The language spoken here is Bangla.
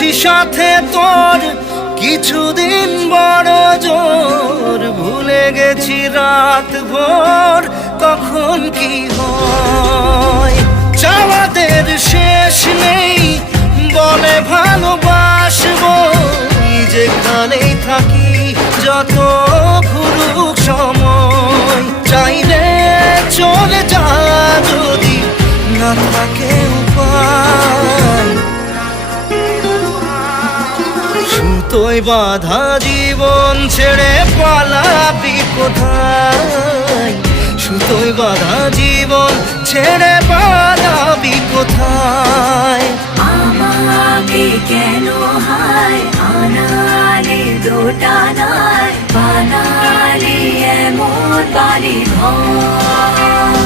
আছি সাথে তোর কিছুদিন বড় জোর, ভুলে গেছি রাত ভোর কখন কি হয়। চাওয়াদের শেষ নেই বলে ভালোবাসবো, যেখানেই থাকি যত ঘুরুক সময়। চাইলে চলে যা যদি না থাকে উপায়, সুতোয় বাঁধা জীবন ছেড়ে পালাবি কোথায়, সুতোয় বাঁধা জীবন ছেড়ে পালাবি কোথায়। আমাকে কেন হায় আনালে দোটানায়, বানালে এমন বাড়ি ঘর।